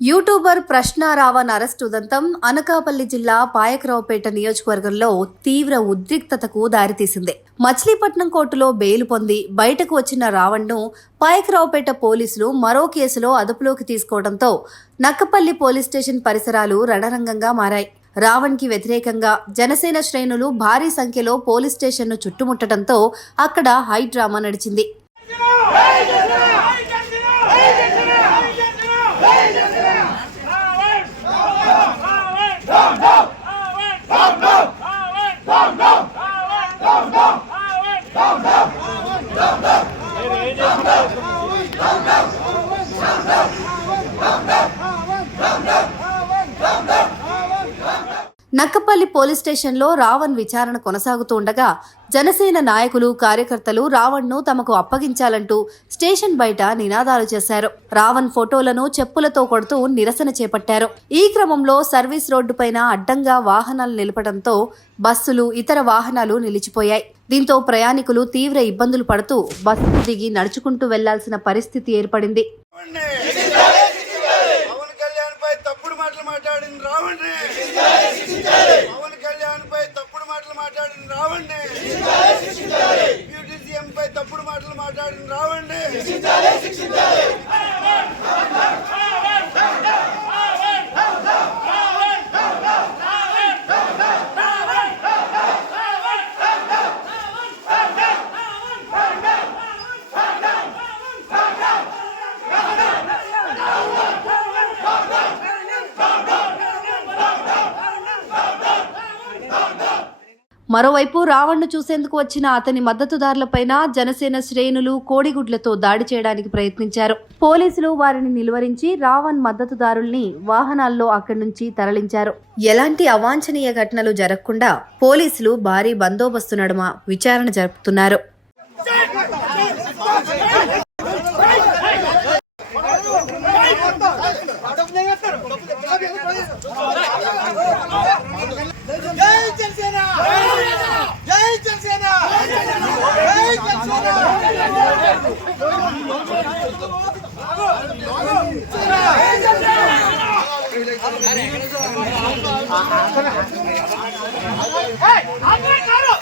YouTuber ప్రశ్న Raavan arrest ఉదంతం అనకాపల్లి జిల్లా పాయకరావుపేట నియోజకవర్గంలో తీవ్ర ఉద్రిక్తతకు దారితీసింది. మచిలీపట్నం కోర్టులో బెయిల్ పొంది బయటకు వచ్చిన రావణ్ను పాయకరావుపేట పోలీసులు మరో కేసులో అదుపులోకి తీసుకోవడంతో నక్కపల్లి పోలీస్ స్టేషన్ పరిసరాలు రణరంగంగా మారాయి. రావణ్కి వ్యతిరేకంగా జనసేన శ్రేణులు భారీ సంఖ్యలో పోలీస్ స్టేషన్ను చుట్టుముట్టడంతో అక్కడ హై డ్రామా నడిచింది. నక్కపల్లి పోలీస్ స్టేషన్లో రావణ్ విచారణ కొనసాగుతుండగా జనసేన నాయకులు కార్యకర్తలు రావణ్ను తమకు అప్పగించాలంటూ స్టేషన్ బయట నినాదాలు చేశారు. రావణ్ ఫోటోలను చెప్పులతో కొడుతూ నిరసన చేపట్టారు. ఈ క్రమంలో సర్వీస్ రోడ్డుపైన అడ్డంగా వాహనాలు నిలపడంతో బస్సులు, ఇతర వాహనాలు నిలిచిపోయాయి. దీంతో ప్రయాణికులు తీవ్ర ఇబ్బందులు పడుతూ బస్సు దిగి నడుచుకుంటూ వెళ్లాల్సిన పరిస్థితి ఏర్పడింది. మరోవైపు రావణ్ను చూసేందుకు వచ్చిన అతని మద్దతుదారులపైన జనసేన శ్రేణులు కోడిగుడ్లతో దాడి చేయడానికి ప్రయత్నించారు. పోలీసులు వారిని నిలువరించి రావణ్ మద్దతుదారుల్ని వాహనాల్లో అక్కడి నుంచి తరలించారు. ఎలాంటి అవాంఛనీయ ఘటనలు జరగకుండా పోలీసులు భారీ బందోబస్తు నడుమ విచారణ జరుపుతున్నారు. Hey!